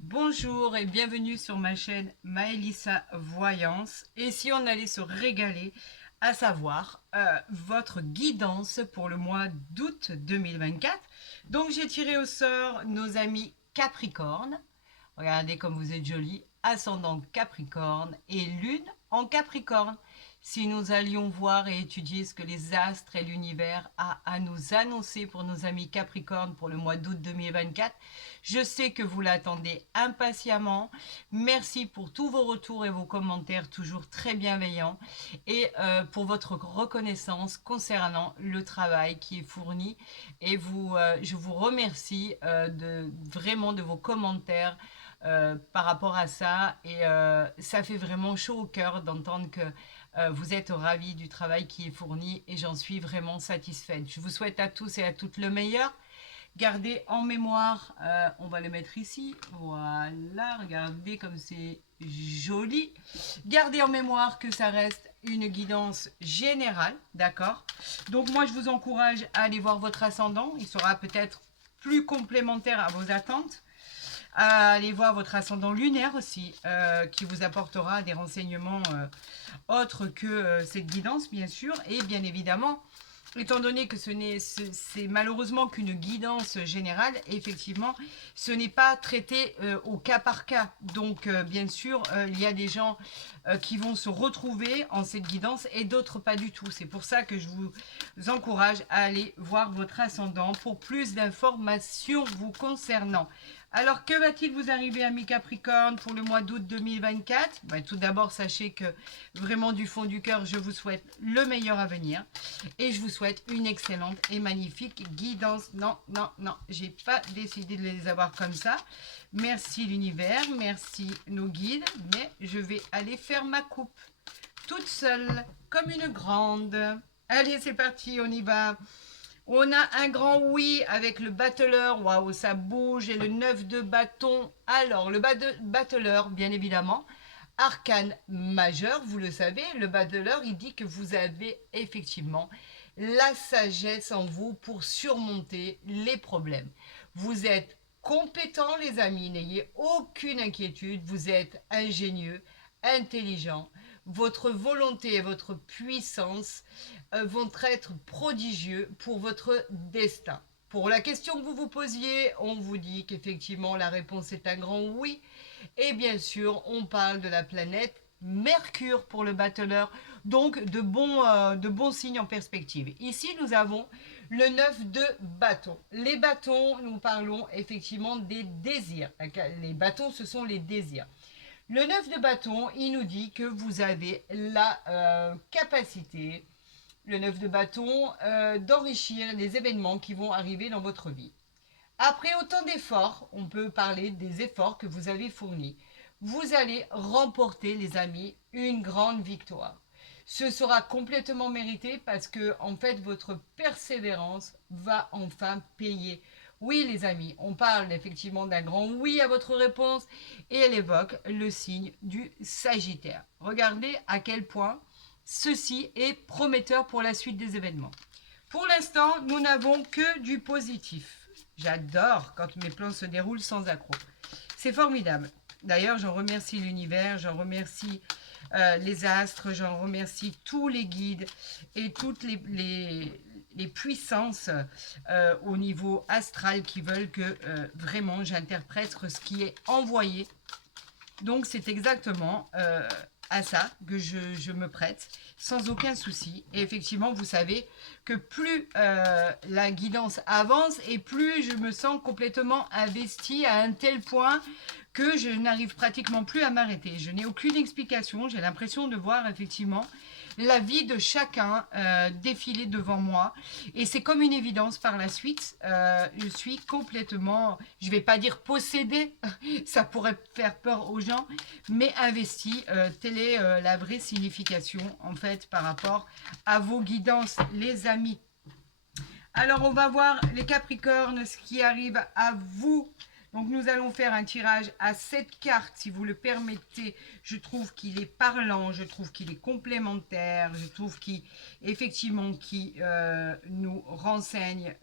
Bonjour et bienvenue sur ma chaîne Maëlissa Voyance. Et si on allait se régaler, à savoir votre guidance pour le mois d'août 2024. Donc j'ai tiré au sort nos amis Capricorne. Regardez comme vous êtes jolis. Ascendant Capricorne et Lune en Capricorne. Si nous allions voir et étudier ce que les astres et l'univers a à nous annoncer pour nos amis Capricorne pour le mois d'août 2024, je sais que vous l'attendez impatiemment. Merci pour tous vos retours et vos commentaires toujours très bienveillants et pour votre reconnaissance concernant le travail qui est fourni. Et je vous remercie vraiment de vos commentaires par rapport à ça. Et ça fait vraiment chaud au cœur d'entendre que vous êtes ravis du travail qui est fourni et j'en suis vraiment satisfaite. Je vous souhaite à tous et à toutes le meilleur. Gardez en mémoire, on va le mettre ici, voilà, regardez comme c'est joli. Gardez en mémoire que ça reste une guidance générale, d'accord? Donc moi je vous encourage à aller voir votre ascendant, il sera peut-être plus complémentaire à vos attentes. À aller voir votre ascendant lunaire aussi, qui vous apportera des renseignements autres que cette guidance, bien sûr. Et bien évidemment, étant donné que c'est malheureusement qu'une guidance générale, effectivement, ce n'est pas traité au cas par cas. Donc, bien sûr, il y a des gens qui vont se retrouver en cette guidance et d'autres pas du tout. C'est pour ça que je vous encourage à aller voir votre ascendant pour plus d'informations vous concernant. Alors, que va-t-il vous arriver, amis Capricorne, pour le mois d'août 2024 ? Tout d'abord, sachez que vraiment du fond du cœur, je vous souhaite le meilleur à venir. Et je vous souhaite une excellente et magnifique guidance. Non, non, non, j'ai pas décidé de les avoir comme ça. Merci l'univers, merci nos guides, mais je vais aller faire ma coupe toute seule, comme une grande. Allez, c'est parti, on y va. On a un grand oui avec le battleur. Waouh, ça bouge. Et le 9 de bâton. Alors, le battleur, bien évidemment. Arcane majeur, vous le savez. Le battleur, il dit que vous avez effectivement la sagesse en vous pour surmonter les problèmes. Vous êtes compétents, les amis. N'ayez aucune inquiétude. Vous êtes ingénieux, intelligent. Votre volonté et votre puissance vont être prodigieux pour votre destin. Pour la question que vous vous posiez, on vous dit qu'effectivement la réponse est un grand oui. Et bien sûr, on parle de la planète Mercure pour le battleur, donc de bons signes en perspective. Ici, nous avons le 9 de bâton. Les bâtons, nous parlons effectivement des désirs. Les bâtons, ce sont les désirs. Le 9 de bâton, il nous dit que vous avez la capacité, le 9 de bâton, d'enrichir les événements qui vont arriver dans votre vie. Après autant d'efforts, on peut parler des efforts que vous avez fournis. Vous allez remporter, les amis, une grande victoire. Ce sera complètement mérité parce que, en fait, votre persévérance va enfin payer. Oui, les amis, on parle effectivement d'un grand oui à votre réponse et elle évoque le signe du Sagittaire. Regardez à quel point ceci est prometteur pour la suite des événements. Pour l'instant, nous n'avons que du positif. J'adore quand mes plans se déroulent sans accroc. C'est formidable. D'ailleurs, j'en remercie l'univers, j'en remercie les astres, j'en remercie tous les guides et toutes les puissances au niveau astral qui veulent que vraiment j'interprète ce qui est envoyé. Donc, c'est exactement à ça que je me prête sans aucun souci. Et effectivement, vous savez que plus la guidance avance et plus je me sens complètement investie à un tel point que je n'arrive pratiquement plus à m'arrêter. Je n'ai aucune explication. J'ai l'impression de voir effectivement la vie de chacun défiler devant moi. Et c'est comme une évidence par la suite. Je suis complètement, je ne vais pas dire possédée, ça pourrait faire peur aux gens, mais investie. Telle est la vraie signification, en fait, par rapport à vos guidances, les amis. Alors, on va voir les Capricornes, ce qui arrive à vous Donc nous allons faire un tirage à 7 cartes, si vous le permettez. Je trouve qu'il est parlant, je trouve qu'il est complémentaire, je trouve qu'il effectivement qui nous renseigne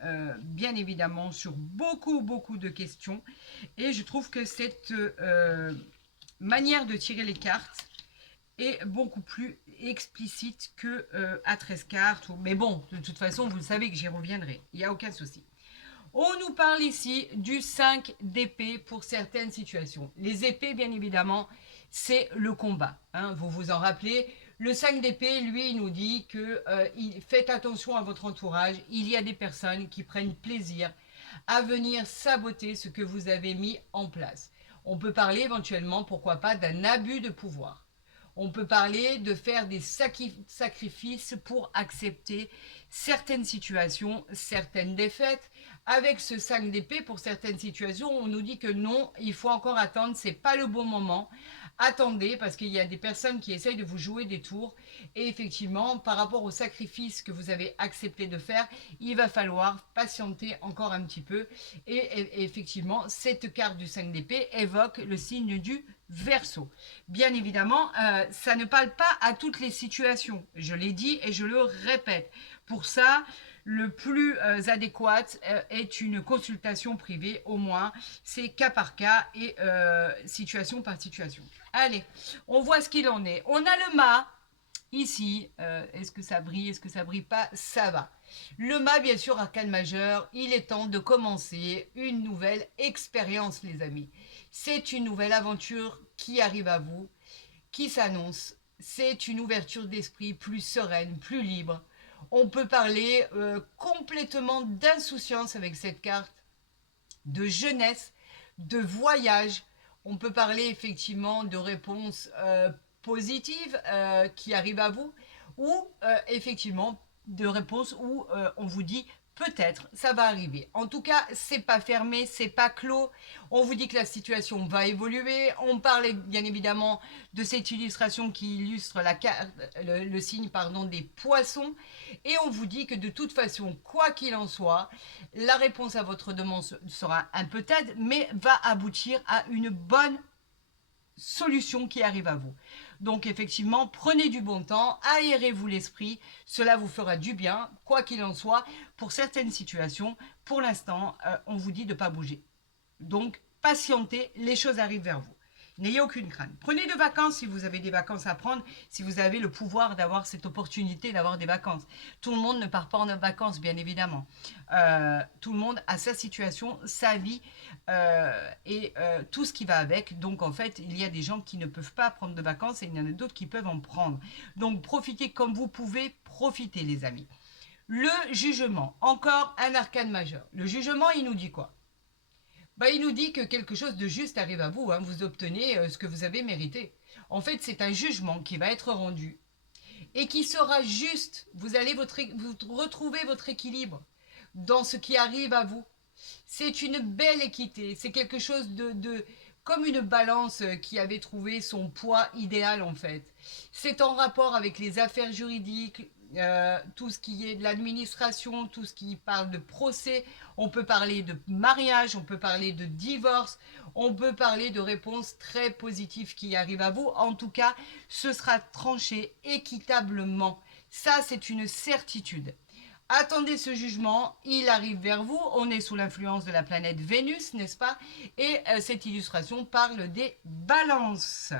bien évidemment sur beaucoup de questions. Et je trouve que cette manière de tirer les cartes est beaucoup plus explicite que à 13 cartes. Mais bon, de toute façon, vous le savez que j'y reviendrai. Il n'y a aucun souci. On nous parle ici du 5 d'épée pour certaines situations. Les épées, bien évidemment, c'est le combat. Hein, vous vous en rappelez. Le 5 d'épée, lui, il nous dit que faites attention à votre entourage. Il y a des personnes qui prennent plaisir à venir saboter ce que vous avez mis en place. On peut parler éventuellement, pourquoi pas, d'un abus de pouvoir. On peut parler de faire des sacrifices pour accepter certaines situations, certaines défaites. Avec ce 5 d'épée, pour certaines situations, on nous dit que non, il faut encore attendre, c'est pas le bon moment. Attendez, parce qu'il y a des personnes qui essayent de vous jouer des tours. Et effectivement, par rapport au sacrifice que vous avez accepté de faire, il va falloir patienter encore un petit peu. Et effectivement, cette carte du 5 d'épée évoque le signe du Verseau. Bien évidemment, ça ne parle pas à toutes les situations. Je l'ai dit et je le répète. Pour ça, le plus adéquat est une consultation privée, au moins. C'est cas par cas et situation par situation. Allez, on voit ce qu'il en est. On a le mât. Ici, est-ce que ça brille, est-ce que ça brille pas? Ça va. Le mât, bien sûr, arcane majeur, il est temps de commencer une nouvelle expérience, les amis. C'est une nouvelle aventure qui arrive à vous, qui s'annonce. C'est une ouverture d'esprit plus sereine, plus libre. On peut parler complètement d'insouciance avec cette carte, de jeunesse, de voyage. On peut parler effectivement de réponses positives qui arrivent à vous, ou effectivement de réponses où on vous dit peut-être ça va arriver. En tout cas, c'est pas fermé, c'est pas clos. On vous dit que la situation va évoluer. On parle bien évidemment de cette illustration qui illustre la carte, le signe pardon, des poissons. Et on vous dit que de toute façon, quoi qu'il en soit, la réponse à votre demande sera un peu tard, mais va aboutir à une bonne solution qui arrive à vous. Donc effectivement, prenez du bon temps, aérez-vous l'esprit, cela vous fera du bien, quoi qu'il en soit. Pour certaines situations, pour l'instant, on vous dit de ne pas bouger. Donc patientez, les choses arrivent vers vous. N'ayez aucune crainte. Prenez de vacances si vous avez des vacances à prendre, si vous avez le pouvoir d'avoir cette opportunité d'avoir des vacances. Tout le monde ne part pas en vacances, bien évidemment. Tout le monde a sa situation, sa vie et tout ce qui va avec. Donc, en fait, il y a des gens qui ne peuvent pas prendre de vacances et il y en a d'autres qui peuvent en prendre. Donc, profitez comme vous pouvez, profitez, les amis. Le jugement, encore un arcane majeur. Le jugement, il nous dit quoi? Il nous dit que quelque chose de juste arrive à vous, hein. Vous obtenez ce que vous avez mérité. En fait, c'est un jugement qui va être rendu et qui sera juste. Vous allez vous retrouver votre équilibre dans ce qui arrive à vous. C'est une belle équité, c'est quelque chose de comme une balance qui avait trouvé son poids idéal en fait. C'est en rapport avec les affaires juridiques, tout ce qui est de l'administration, tout ce qui parle de procès. On peut parler de mariage, on peut parler de divorce, on peut parler de réponses très positives qui arrivent à vous. En tout cas, ce sera tranché équitablement. Ça, c'est une certitude. Attendez ce jugement, il arrive vers vous, on est sous l'influence de la planète Vénus, n'est-ce pas? Et cette illustration parle des balances.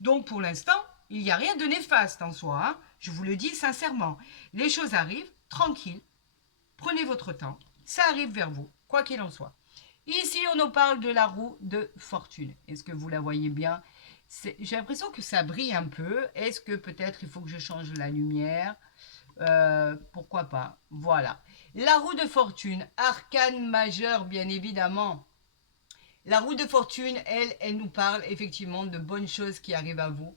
Donc pour l'instant, il n'y a rien de néfaste en soi, hein, je vous le dis sincèrement. Les choses arrivent, tranquille, prenez votre temps, ça arrive vers vous, quoi qu'il en soit. Ici, on nous parle de la roue de fortune. Est-ce que vous la voyez bien? J'ai l'impression que ça brille un peu. Est-ce que peut-être il faut que je change la lumière? Pourquoi pas, voilà. La roue de fortune, arcane majeur bien évidemment. La roue de fortune, elle nous parle effectivement de bonnes choses qui arrivent à vous.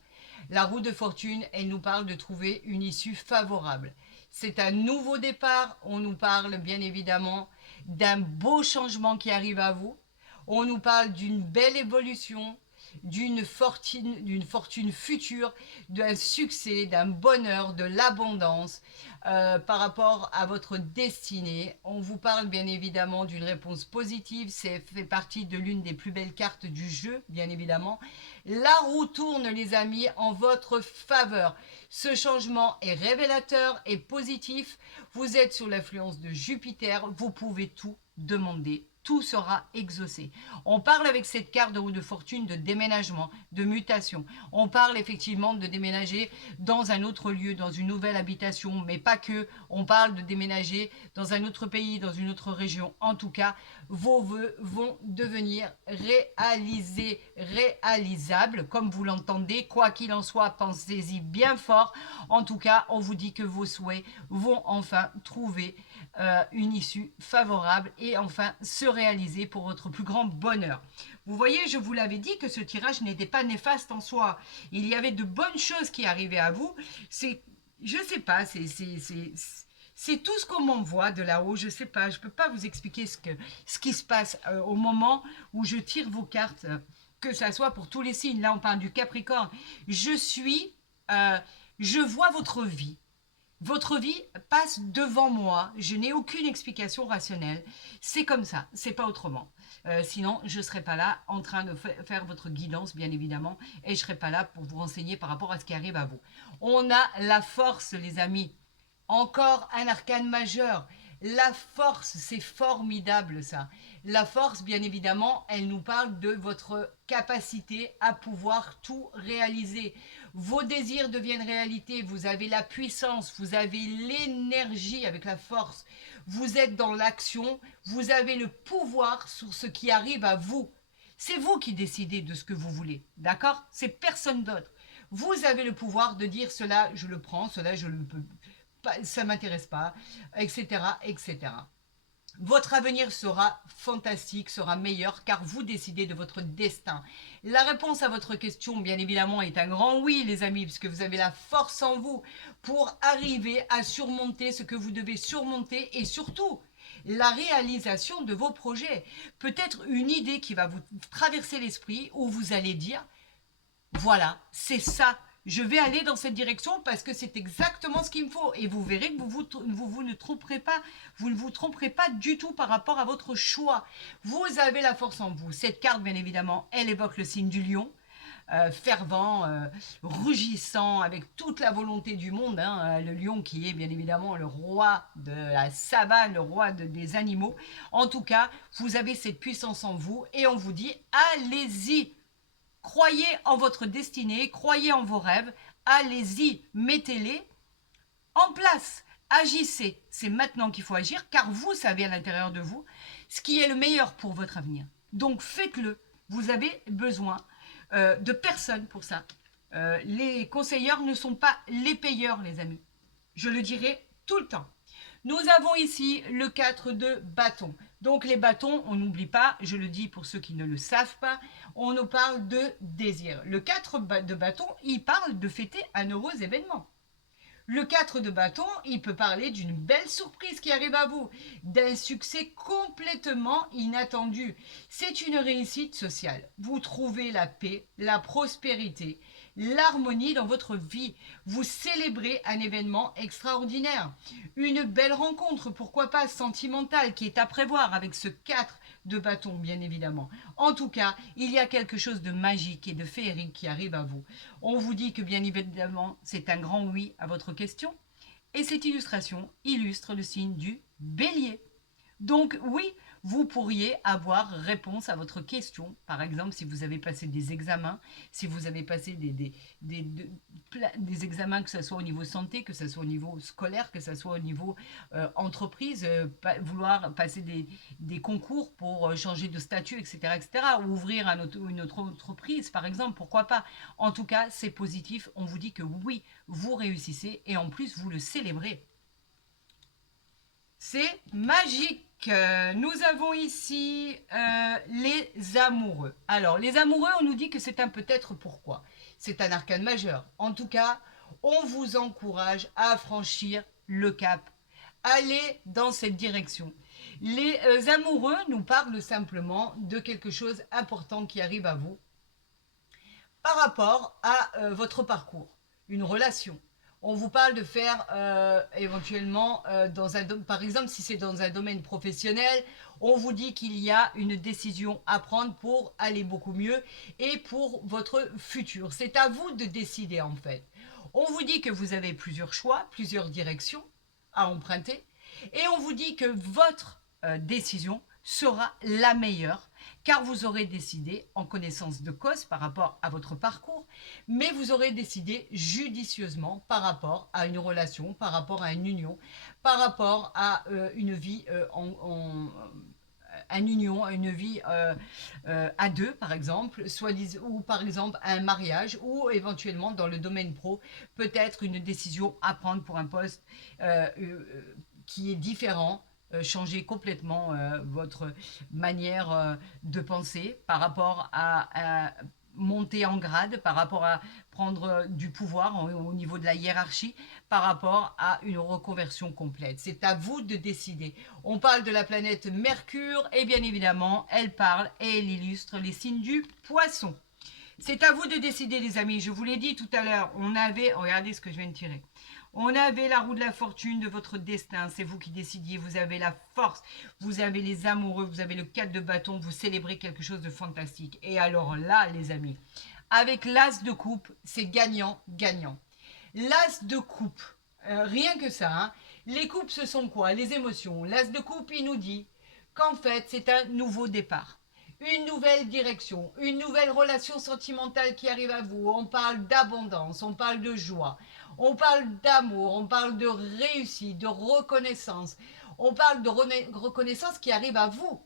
La roue de fortune, elle nous parle de trouver une issue favorable. C'est un nouveau départ, on nous parle bien évidemment d'un beau changement qui arrive à vous. On nous parle d'une belle évolution, d'une fortune future, d'un succès, d'un bonheur, de l'abondance par rapport à votre destinée. On vous parle bien évidemment d'une réponse positive, c'est fait partie de l'une des plus belles cartes du jeu, bien évidemment. La roue tourne, les amis, en votre faveur. Ce changement est révélateur et positif. Vous êtes sous l'influence de Jupiter, vous pouvez tout demander. Tout sera exaucé. On parle avec cette carte de roue de fortune de déménagement, de mutation. On parle effectivement de déménager dans un autre lieu, dans une nouvelle habitation, mais pas que. On parle de déménager dans un autre pays, dans une autre région. En tout cas, vos vœux vont devenir réalisables, comme vous l'entendez. Quoi qu'il en soit, pensez-y bien fort. En tout cas, on vous dit que vos souhaits vont enfin trouver une issue favorable et enfin se réaliser pour votre plus grand bonheur. Vous voyez, je vous l'avais dit que ce tirage n'était pas néfaste en soi. Il y avait de bonnes choses qui arrivaient à vous. C'est, je sais pas, c'est tout ce qu'on m'envoie de là-haut. Je sais pas, je peux pas vous expliquer ce qui se passe au moment où je tire vos cartes, que ça soit pour tous les signes. Là, on parle du Capricorne. Je vois votre vie. Votre vie passe devant moi. Je n'ai aucune explication rationnelle. C'est comme ça, c'est pas autrement. Sinon, je ne serais pas là en train de faire votre guidance, bien évidemment, et je ne serais pas là pour vous renseigner par rapport à ce qui arrive à vous. On a la force, les amis. Encore un arcane majeur. La force, c'est formidable ça. La force, bien évidemment, elle nous parle de votre capacité à pouvoir tout réaliser. Vos désirs deviennent réalité, vous avez la puissance, vous avez l'énergie avec la force, vous êtes dans l'action, vous avez le pouvoir sur ce qui arrive à vous. C'est vous qui décidez de ce que vous voulez, d'accord? C'est personne d'autre. Vous avez le pouvoir de dire cela, je le prends, cela, je le peux pas, ça m'intéresse pas, etc., etc. Votre avenir sera fantastique, sera meilleur car vous décidez de votre destin. La réponse à votre question, bien évidemment, est un grand oui, les amis, puisque vous avez la force en vous pour arriver à surmonter ce que vous devez surmonter et surtout la réalisation de vos projets. Peut-être une idée qui va vous traverser l'esprit où vous allez dire, voilà, c'est ça. Je vais aller dans cette direction parce que c'est exactement ce qu'il me faut. Et vous verrez que vous ne tromperez pas. Vous ne vous tromperez pas du tout par rapport à votre choix. Vous avez la force en vous. Cette carte, bien évidemment, elle évoque le signe du lion. Fervent, rugissant, avec toute la volonté du monde. Hein, le lion qui est bien évidemment le roi de la savane, le roi des animaux. En tout cas, vous avez cette puissance en vous et on vous dit, allez-y. Croyez en votre destinée, croyez en vos rêves, allez-y, mettez-les en place, agissez. C'est maintenant qu'il faut agir car vous savez à l'intérieur de vous ce qui est le meilleur pour votre avenir. Donc faites-le, vous avez besoin de personne pour ça. Les conseilleurs ne sont pas les payeurs, les amis. Je le dirai tout le temps. Nous avons ici le 4 de bâton. Donc les bâtons, on n'oublie pas, je le dis pour ceux qui ne le savent pas, on nous parle de désir. Le 4 de bâton, il parle de fêter un heureux événement. Le 4 de bâton, il peut parler d'une belle surprise qui arrive à vous, d'un succès complètement inattendu. C'est une réussite sociale. Vous trouvez la paix, la prospérité, l'harmonie dans votre vie. Vous célébrez un événement extraordinaire. Une belle rencontre, pourquoi pas sentimentale, qui est à prévoir avec ce 4 de bâton, bien évidemment. En tout cas, il y a quelque chose de magique et de féerique qui arrive à vous. On vous dit que, bien évidemment, c'est un grand oui à votre question. Et cette illustration illustre le signe du bélier. Donc oui, vous pourriez avoir réponse à votre question. Par exemple, si vous avez passé des examens, si vous avez passé des examens, que ce soit au niveau santé, que ce soit au niveau scolaire, que ce soit au niveau entreprise, vouloir passer des concours pour changer de statut, etc., etc., ou ouvrir une autre entreprise, par exemple, pourquoi pas. En tout cas, c'est positif. On vous dit que oui, vous réussissez et en plus, vous le célébrez. C'est magique. Nous avons ici les amoureux. Alors, les amoureux, on nous dit que c'est un peut-être pourquoi. C'est un arcane majeur. En tout cas, on vous encourage à franchir le cap. Allez dans cette direction. Les amoureux nous parlent simplement de quelque chose d'important qui arrive à vous. par rapport à votre parcours, une relation. On vous parle de faire éventuellement, par exemple, si c'est dans un domaine professionnel, on vous dit qu'il y a une décision à prendre pour aller beaucoup mieux et pour votre futur. C'est à vous de décider en fait. On vous dit que vous avez plusieurs choix, plusieurs directions à emprunter et on vous dit que votre décision sera la meilleure car vous aurez décidé en connaissance de cause par rapport à votre parcours, mais vous aurez décidé judicieusement par rapport à une relation, par rapport à une union, par rapport à une vie une union, à une vie à deux, par exemple, ou par exemple un mariage, ou éventuellement dans le domaine pro, peut-être une décision à prendre pour un poste qui est différent, changer complètement votre manière de penser par rapport à monter en grade, par rapport à prendre du pouvoir au niveau de la hiérarchie, par rapport à une reconversion complète. C'est à vous de décider. On parle de la planète Mercure et bien évidemment, elle parle et elle illustre les signes du poisson. C'est à vous de décider les amis, je vous l'ai dit tout à l'heure, on avait, regardez ce que je viens de tirer. On avait la roue de la fortune de votre destin, c'est vous qui décidiez, vous avez la force, vous avez les amoureux, vous avez le 4 de bâton, vous célébrez quelque chose de fantastique. Et alors là, les amis, avec l'as de coupe, c'est gagnant, gagnant. L'as de coupe, rien que ça, hein. Les coupes, ce sont quoi? Les émotions. L'as de coupe, il nous dit qu'en fait, c'est un nouveau départ. Une nouvelle direction, une nouvelle relation sentimentale qui arrive à vous. On parle d'abondance, on parle de joie, on parle d'amour, on parle de réussite, de reconnaissance. On parle de reconnaissance qui arrive à vous.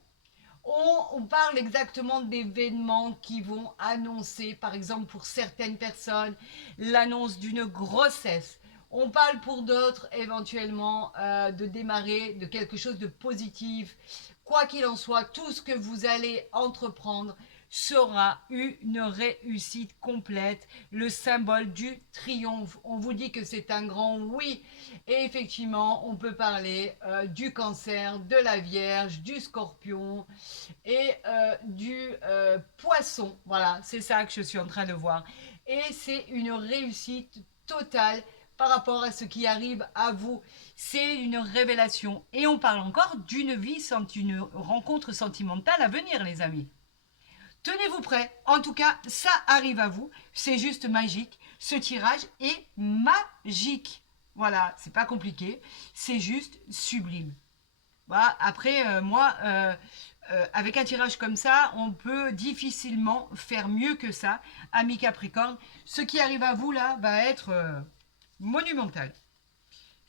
On parle exactement d'événements qui vont annoncer, par exemple pour certaines personnes, l'annonce d'une grossesse. On parle pour d'autres éventuellement de démarrer de quelque chose de positif. Quoi qu'il en soit, tout ce que vous allez entreprendre sera une réussite complète, le symbole du triomphe. On vous dit que c'est un grand oui. Et effectivement, on peut parler du cancer, de la Vierge, du scorpion et du poisson. Voilà, c'est ça que je suis en train de voir. Et c'est une réussite totale par rapport à ce qui arrive à vous. C'est une révélation. Et on parle encore d'une vie, une rencontre sentimentale à venir, les amis. Tenez-vous prêts. En tout cas, ça arrive à vous. C'est juste magique. Ce tirage est magique. Voilà, c'est pas compliqué. C'est juste sublime. Voilà, après, moi, avec un tirage comme ça, on peut difficilement faire mieux que ça, ami Capricorne. Ce qui arrive à vous, là, va être monumental.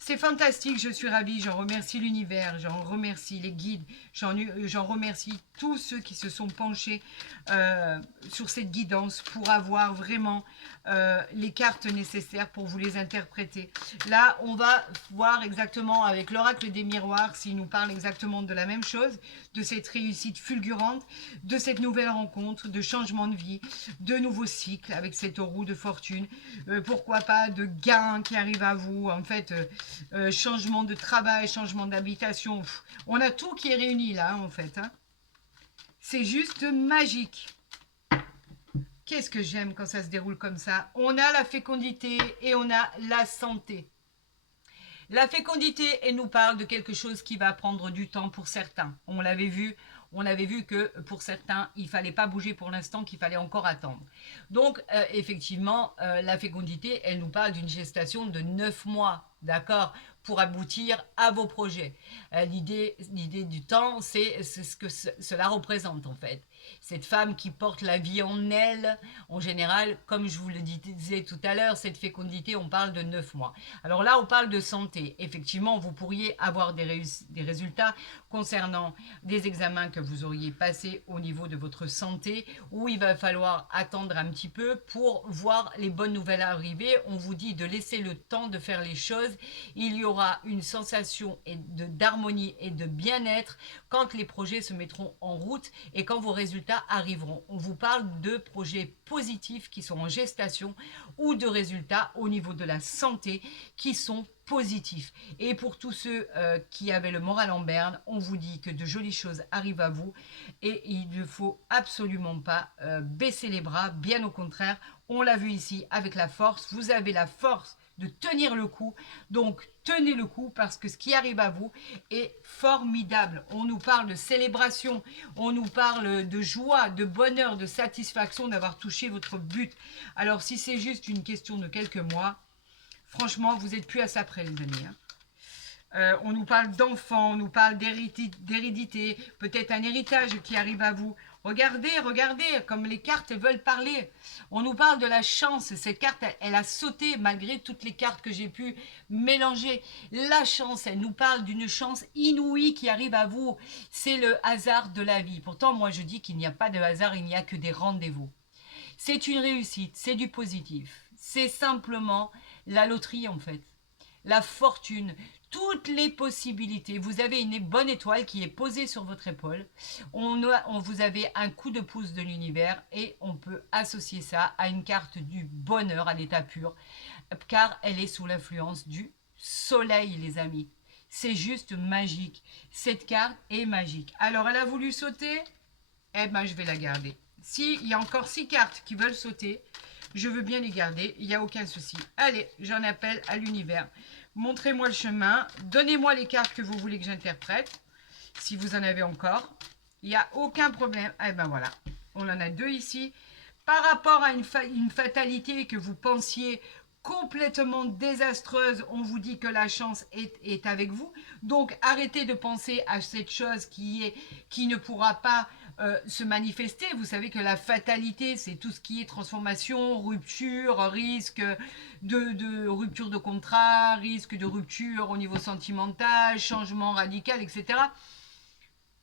C'est fantastique, je suis ravie, j'en remercie l'univers, j'en remercie les guides, j'en remercie tous ceux qui se sont penchés sur cette guidance pour avoir vraiment les cartes nécessaires pour vous les interpréter. Là, on va voir exactement avec l'oracle des miroirs s'il nous parle exactement de la même chose, de cette réussite fulgurante, de cette nouvelle rencontre, de changement de vie, de nouveaux cycles avec cette roue de fortune, pourquoi pas de gains qui arrivent à vous, en fait, changement de travail, changement d'habitation, on a tout qui est réuni là, en fait. Hein. C'est juste magique. Qu'est-ce que j'aime quand ça se déroule comme ça. On a la fécondité et on a la santé. La fécondité, elle nous parle de quelque chose qui va prendre du temps pour certains. On avait vu que pour certains, il ne fallait pas bouger pour l'instant, qu'il fallait encore attendre. Donc, effectivement, la fécondité, elle nous parle d'une gestation de 9 mois, d'accord, pour aboutir à vos projets. L'idée du temps, c'est ce que cela représente en fait. Cette femme qui porte la vie en elle, en général, comme je vous le disais tout à l'heure, cette fécondité, on parle de 9 mois. Alors là, on parle de santé. Effectivement, vous pourriez avoir des résultats concernant des examens que vous auriez passés au niveau de votre santé, où il va falloir attendre un petit peu pour voir les bonnes nouvelles arriver. On vous dit de laisser le temps de faire les choses. Il y aura une sensation d'harmonie et de bien-être quand les projets se mettront en route et quand vos résultats arriveront. On vous parle de projets positifs qui sont en gestation ou de résultats au niveau de la santé qui sont positif. Et pour tous ceux qui avaient le moral en berne, on vous dit que de jolies choses arrivent à vous et il ne faut absolument pas baisser les bras, bien au contraire, on l'a vu ici avec la force, vous avez la force de tenir le coup, donc tenez le coup parce que ce qui arrive à vous est formidable. On nous parle de célébration, on nous parle de joie, de bonheur, de satisfaction d'avoir touché votre but. Alors si c'est juste une question de quelques mois, franchement, vous n'êtes plus à ça près, les amis. On nous parle d'enfants, on nous parle d'hérédité, peut-être un héritage qui arrive à vous. Regardez, regardez, comme les cartes veulent parler. On nous parle de la chance. Cette carte, elle a sauté malgré toutes les cartes que j'ai pu mélanger. La chance, elle nous parle d'une chance inouïe qui arrive à vous. C'est le hasard de la vie. Pourtant, moi, je dis qu'il n'y a pas de hasard, il n'y a que des rendez-vous. C'est une réussite, c'est du positif. C'est simplement la loterie, en fait. La fortune, toutes les possibilités. Vous avez une bonne étoile qui est posée sur votre épaule. Vous avez un coup de pouce de l'univers et on peut associer ça à une carte du bonheur à l'état pur, car elle est sous l'influence du soleil, les amis. C'est juste magique. Cette carte est magique. Alors, elle a voulu sauter. Eh ben, je vais la garder. S'il y a encore 6 cartes qui veulent sauter, je veux bien les garder, il n'y a aucun souci. Allez, j'en appelle à l'univers. Montrez-moi le chemin, donnez-moi les cartes que vous voulez que j'interprète, si vous en avez encore. Il n'y a aucun problème. Eh ben voilà, on en a 2 ici. Par rapport à une fatalité que vous pensiez complètement désastreuse, on vous dit que la chance est avec vous. Donc arrêtez de penser à cette chose qui ne pourra pas se manifester. Vous savez que la fatalité, c'est tout ce qui est transformation, rupture, risque de rupture de contrat, risque de rupture au niveau sentimental, changement radical, etc.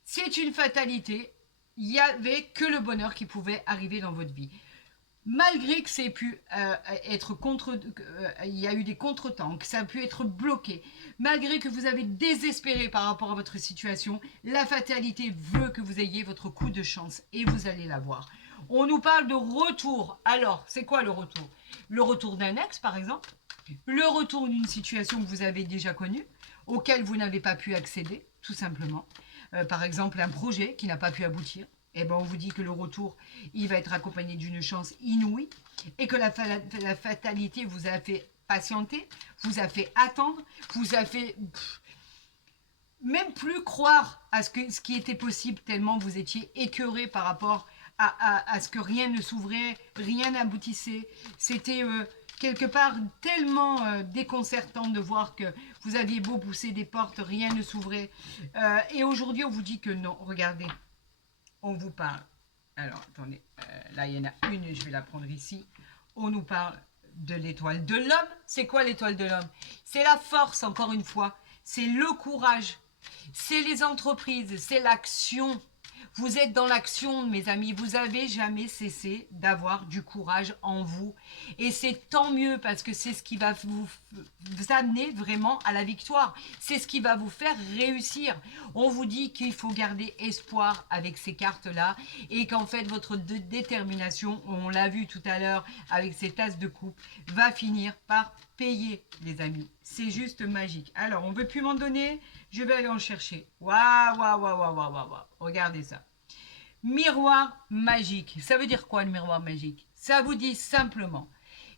C'est une fatalité. Il n'y avait que le bonheur qui pouvait arriver dans votre vie. Malgré que c'est pu être il y a eu des contretemps, que ça a pu être bloqué, malgré que vous avez désespéré par rapport à votre situation, la fatalité veut que vous ayez votre coup de chance et vous allez l'avoir. On nous parle de retour. Alors, c'est quoi le retour? Le retour d'un ex, par exemple, le retour d'une situation que vous avez déjà connue, auquel vous n'avez pas pu accéder, tout simplement. Par exemple, un projet qui n'a pas pu aboutir. Eh ben, on vous dit que le retour, il va être accompagné d'une chance inouïe et que la fatalité vous a fait patienter, vous a fait attendre, vous a fait même plus croire à ce qui était possible tellement vous étiez écœuré par rapport à ce que rien ne s'ouvrait, rien n'aboutissait. C'était quelque part tellement déconcertant de voir que vous aviez beau pousser des portes, rien ne s'ouvrait. Et aujourd'hui, on vous dit que non, regardez. On vous parle, alors attendez, là il y en a une, je vais la prendre ici. On nous parle de l'étoile de l'homme. C'est quoi l'étoile de l'homme? C'est la force, encore une fois. C'est le courage. C'est les entreprises, c'est l'action. Vous êtes dans l'action, mes amis. Vous n'avez jamais cessé d'avoir du courage en vous. Et c'est tant mieux parce que c'est ce qui va vous amener vraiment à la victoire. C'est ce qui va vous faire réussir. On vous dit qu'il faut garder espoir avec ces cartes-là et qu'en fait, votre détermination, on l'a vu tout à l'heure avec ces tasses de coupe, va finir par payer, les amis. C'est juste magique. Alors, on ne veut plus m'en donner. Je vais aller en chercher. Waouh, waouh, waouh, waouh, waouh, waouh. Regardez ça. Miroir magique. Ça veut dire quoi le miroir magique? Ça vous dit simplement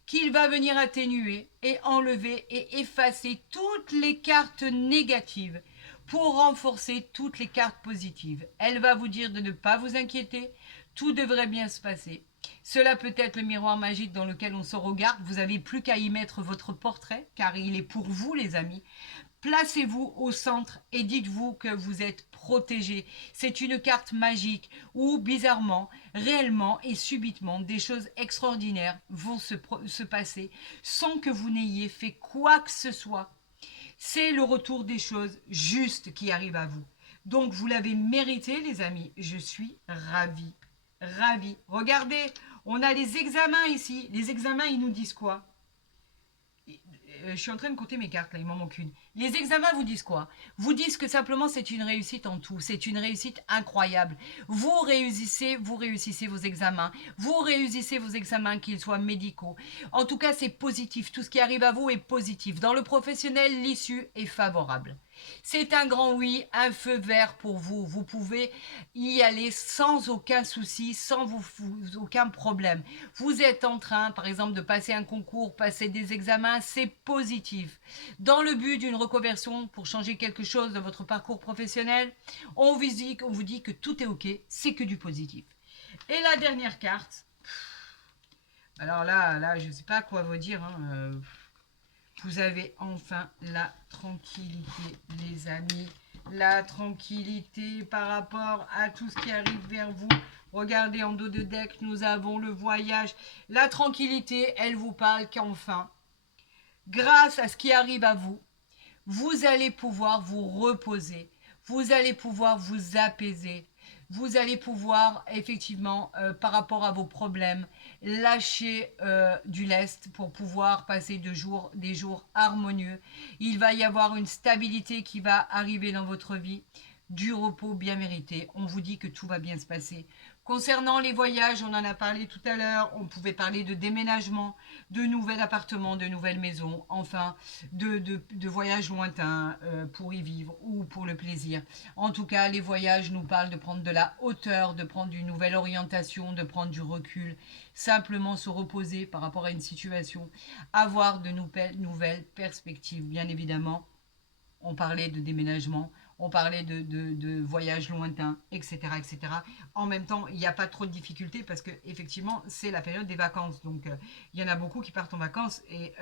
qu'il va venir atténuer et enlever et effacer toutes les cartes négatives pour renforcer toutes les cartes positives. Elle va vous dire de ne pas vous inquiéter. Tout devrait bien se passer. Cela peut être le miroir magique dans lequel on se regarde. Vous n'avez plus qu'à y mettre votre portrait car il est pour vous, les amis. Placez-vous au centre et dites-vous que vous êtes protégé. C'est une carte magique où, bizarrement, réellement et subitement, des choses extraordinaires vont se passer sans que vous n'ayez fait quoi que ce soit. C'est le retour des choses justes qui arrivent à vous. Donc, vous l'avez mérité, les amis. Je suis ravie. Ravie. Regardez, on a les examens ici. Les examens, ils nous disent quoi? je suis en train de compter mes cartes, là, il m'en manque une. Les examens vous disent quoi? Vous disent que simplement c'est une réussite en tout, c'est une réussite incroyable. Vous réussissez vos examens, vous réussissez vos examens, qu'ils soient médicaux. En tout cas, c'est positif, tout ce qui arrive à vous est positif. Dans le professionnel, l'issue est favorable. C'est un grand oui, un feu vert pour vous. Vous pouvez y aller sans aucun souci, sans aucun problème. Vous êtes en train, par exemple, de passer un concours, passer des examens, c'est positif. Dans le but d'une reconversion pour changer quelque chose dans votre parcours professionnel, on vous dit que tout est ok, c'est que du positif. Et la dernière carte, alors là, je ne sais pas quoi vous dire. Vous avez enfin la tranquillité, les amis. La tranquillité par rapport à tout ce qui arrive vers vous. Regardez en dos de deck, nous avons le voyage. La tranquillité, elle vous parle qu'enfin, grâce à ce qui arrive à vous, vous allez pouvoir vous reposer. Vous allez pouvoir vous apaiser. Vous allez pouvoir, effectivement, par rapport à vos problèmes, lâcher du lest pour pouvoir passer des jours harmonieux. Il va y avoir une stabilité qui va arriver dans votre vie, du repos bien mérité. On vous dit que tout va bien se passer. Concernant les voyages, on en a parlé tout à l'heure, on pouvait parler de déménagement, de nouvel appartement, de nouvelles maisons, enfin, de voyages lointains pour y vivre ou pour le plaisir. En tout cas, les voyages nous parlent de prendre de la hauteur, de prendre une nouvelle orientation, de prendre du recul, simplement se reposer par rapport à une situation, avoir de nouvelles perspectives, bien évidemment. On parlait de déménagement, on parlait de voyages lointains, etc., etc. En même temps, il n'y a pas trop de difficultés parce que effectivement, c'est la période des vacances. Donc, il y en a beaucoup qui partent en vacances et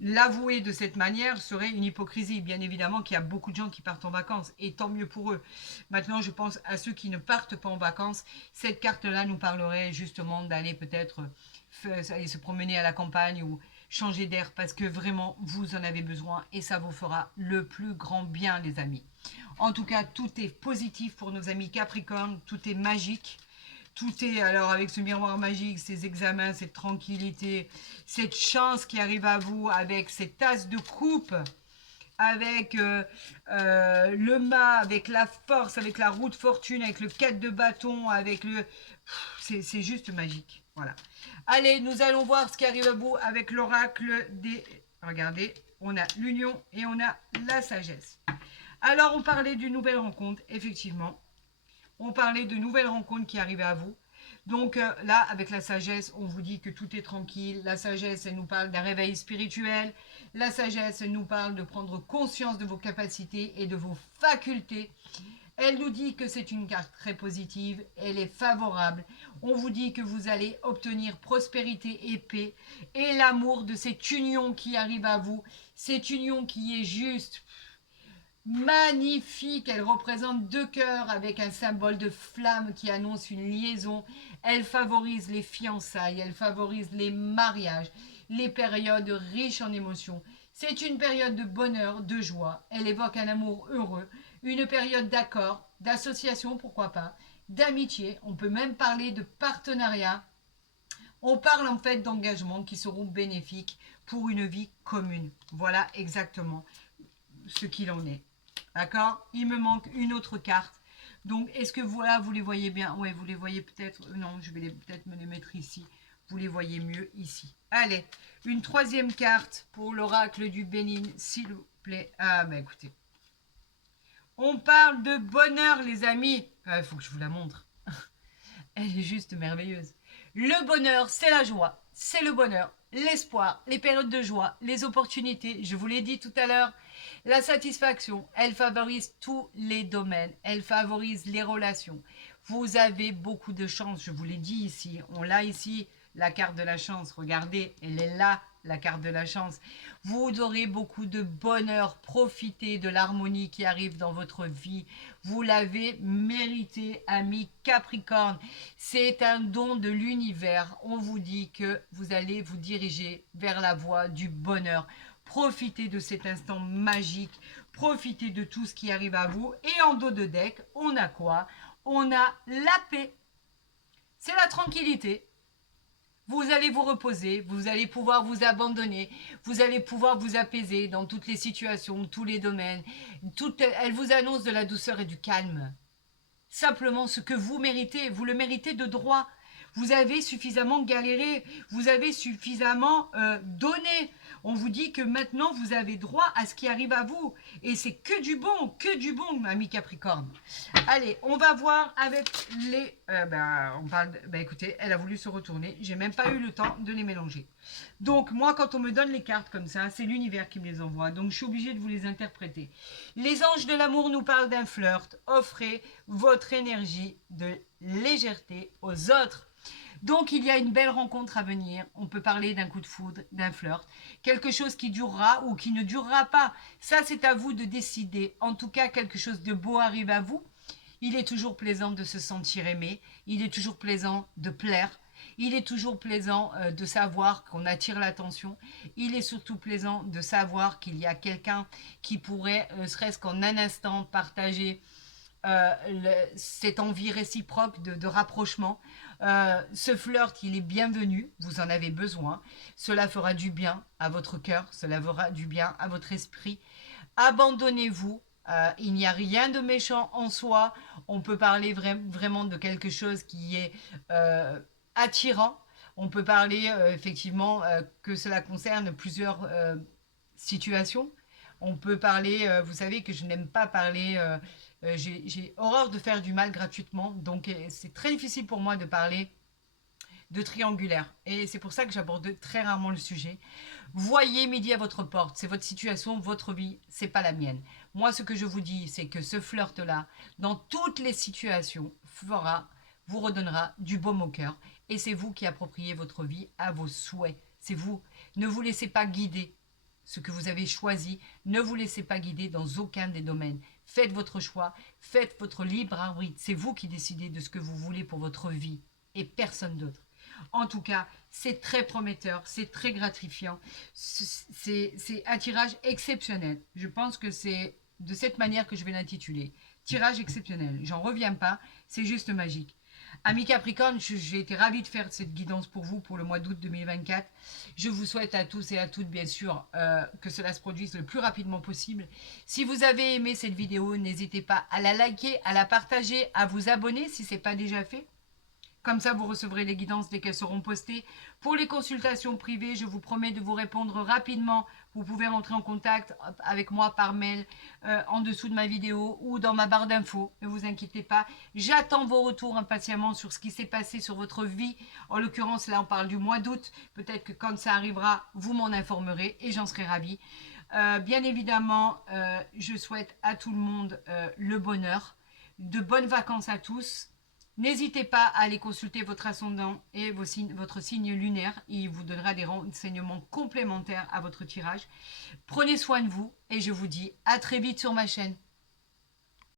l'avouer de cette manière serait une hypocrisie. Bien évidemment qu'il y a beaucoup de gens qui partent en vacances et tant mieux pour eux. Maintenant, je pense à ceux qui ne partent pas en vacances. Cette carte-là nous parlerait justement d'aller peut-être aller se promener à la campagne ou changer d'air parce que vraiment vous en avez besoin et ça vous fera le plus grand bien, les amis. En tout cas, tout est positif pour nos amis Capricorne, tout est magique. Tout est, alors avec ce miroir magique, ces examens, cette tranquillité, cette chance qui arrive à vous avec cette tasse de coupe, avec le mât, avec la force, avec la roue de fortune, avec le 4 de bâton, avec le... C'est juste magique. Voilà. Allez, nous allons voir ce qui arrive à vous avec l'oracle des... Regardez, on a l'union et on a la sagesse. Alors, on parlait d'une nouvelle rencontre, effectivement. On parlait de nouvelles rencontres qui arrivaient à vous. Donc là, avec la sagesse, on vous dit que tout est tranquille. La sagesse, elle nous parle d'un réveil spirituel. La sagesse, elle nous parle de prendre conscience de vos capacités et de vos facultés. Elle nous dit que c'est une carte très positive, elle est favorable. On vous dit que vous allez obtenir prospérité et paix et l'amour de cette union qui arrive à vous. Cette union qui est juste magnifique. Elle représente 2 cœurs avec un symbole de flamme qui annonce une liaison. Elle favorise les fiançailles, elle favorise les mariages, les périodes riches en émotions. C'est une période de bonheur, de joie. Elle évoque un amour heureux, une période d'accord, d'association, pourquoi pas, d'amitié. On peut même parler de partenariat. On parle en fait d'engagements qui seront bénéfiques pour une vie commune. Voilà exactement ce qu'il en est. D'accord? Il me manque une autre carte. Donc, est-ce que voilà, vous les voyez bien? Ouais, vous les voyez peut-être. Non, je vais peut-être me les mettre ici. Vous les voyez mieux ici. Allez, une troisième carte pour l'oracle du Bénin, s'il vous plaît. Ah, bah écoutez. On parle de bonheur, les amis. Il faut que je vous la montre. Elle est juste merveilleuse. Le bonheur, c'est la joie. C'est le bonheur, l'espoir, les périodes de joie, les opportunités. Je vous l'ai dit tout à l'heure. La satisfaction, elle favorise tous les domaines. Elle favorise les relations. Vous avez beaucoup de chance, je vous l'ai dit ici. On l'a ici, la carte de la chance. Regardez, elle est là, la carte de la chance. Vous aurez beaucoup de bonheur. Profitez de l'harmonie qui arrive dans votre vie. Vous l'avez mérité, ami Capricorne. C'est un don de l'univers. On vous dit que vous allez vous diriger vers la voie du bonheur. Profitez de cet instant magique. Profitez de tout ce qui arrive à vous. Et en dos de deck, on a quoi? On a la paix. C'est la tranquillité. Vous vous allez vous reposer, vous allez pouvoir vous abandonner, vous allez pouvoir vous apaiser dans toutes les situations, tous les domaines. Elle vous annonce de la douceur et du calme. Simplement ce que vous méritez, vous le méritez de droit. Vous avez suffisamment galéré, vous avez suffisamment donné. On vous dit que maintenant vous avez droit à ce qui arrive à vous. Et c'est que du bon, ami Capricorne. Allez, on va voir avec les... écoutez, elle a voulu se retourner. J'ai même pas eu le temps de les mélanger. Donc, moi, quand on me donne les cartes comme ça, c'est l'univers qui me les envoie. Donc, je suis obligée de vous les interpréter. Les anges de l'amour nous parlent d'un flirt. Offrez votre énergie de légèreté aux autres. Donc, il y a une belle rencontre à venir. On peut parler d'un coup de foudre, d'un flirt. Quelque chose qui durera ou qui ne durera pas. Ça, c'est à vous de décider. En tout cas, quelque chose de beau arrive à vous. Il est toujours plaisant de se sentir aimé. Il est toujours plaisant de plaire. Il est toujours plaisant de savoir qu'on attire l'attention. Il est surtout plaisant de savoir qu'il y a quelqu'un qui pourrait, serait-ce qu'en un instant, partager cette envie réciproque de rapprochement. Ce flirt, il est bienvenu, vous en avez besoin. Cela fera du bien à votre cœur, cela fera du bien à votre esprit. Abandonnez-vous. Il n'y a rien de méchant en soi. On peut parler vraiment de quelque chose qui est attirant. On peut parler effectivement que cela concerne plusieurs situations. On peut parler, vous savez que je n'aime pas parler, j'ai horreur de faire du mal gratuitement, donc c'est très difficile pour moi de parler de triangulaire. Et c'est pour ça que j'aborde très rarement le sujet. Voyez midi à votre porte, c'est votre situation, votre vie, c'est pas la mienne. Moi, ce que je vous dis, c'est que ce flirt-là, dans toutes les situations, vous redonnera du baume au cœur. Et c'est vous qui appropriez votre vie à vos souhaits. C'est vous. Ne vous laissez pas guider. Ce que vous avez choisi, ne vous laissez pas guider dans aucun des domaines. Faites votre choix, faites votre libre arbitre. C'est vous qui décidez de ce que vous voulez pour votre vie et personne d'autre. En tout cas, c'est très prometteur, c'est très gratifiant. C'est un tirage exceptionnel. Je pense que c'est de cette manière que je vais l'intituler. Tirage exceptionnel. J'en reviens pas, c'est juste magique. Amis Capricorne, j'ai été ravie de faire cette guidance pour vous pour le mois d'août 2024. Je vous souhaite à tous et à toutes, bien sûr, que cela se produise le plus rapidement possible. Si vous avez aimé cette vidéo, n'hésitez pas à la liker, à la partager, à vous abonner si ce n'est pas déjà fait. Comme ça, vous recevrez les guidances dès qu'elles seront postées. Pour les consultations privées, je vous promets de vous répondre rapidement. Vous pouvez rentrer en contact avec moi par mail en dessous de ma vidéo ou dans ma barre d'infos. Ne vous inquiétez pas. J'attends vos retours impatiemment sur ce qui s'est passé sur votre vie. En l'occurrence, là, on parle du mois d'août. Peut-être que quand ça arrivera, vous m'en informerez et j'en serai ravie. Bien évidemment, je souhaite à tout le monde le bonheur. De bonnes vacances à tous. N'hésitez pas à aller consulter votre ascendant et votre signe lunaire. Il vous donnera des renseignements complémentaires à votre tirage. Prenez soin de vous et je vous dis à très vite sur ma chaîne.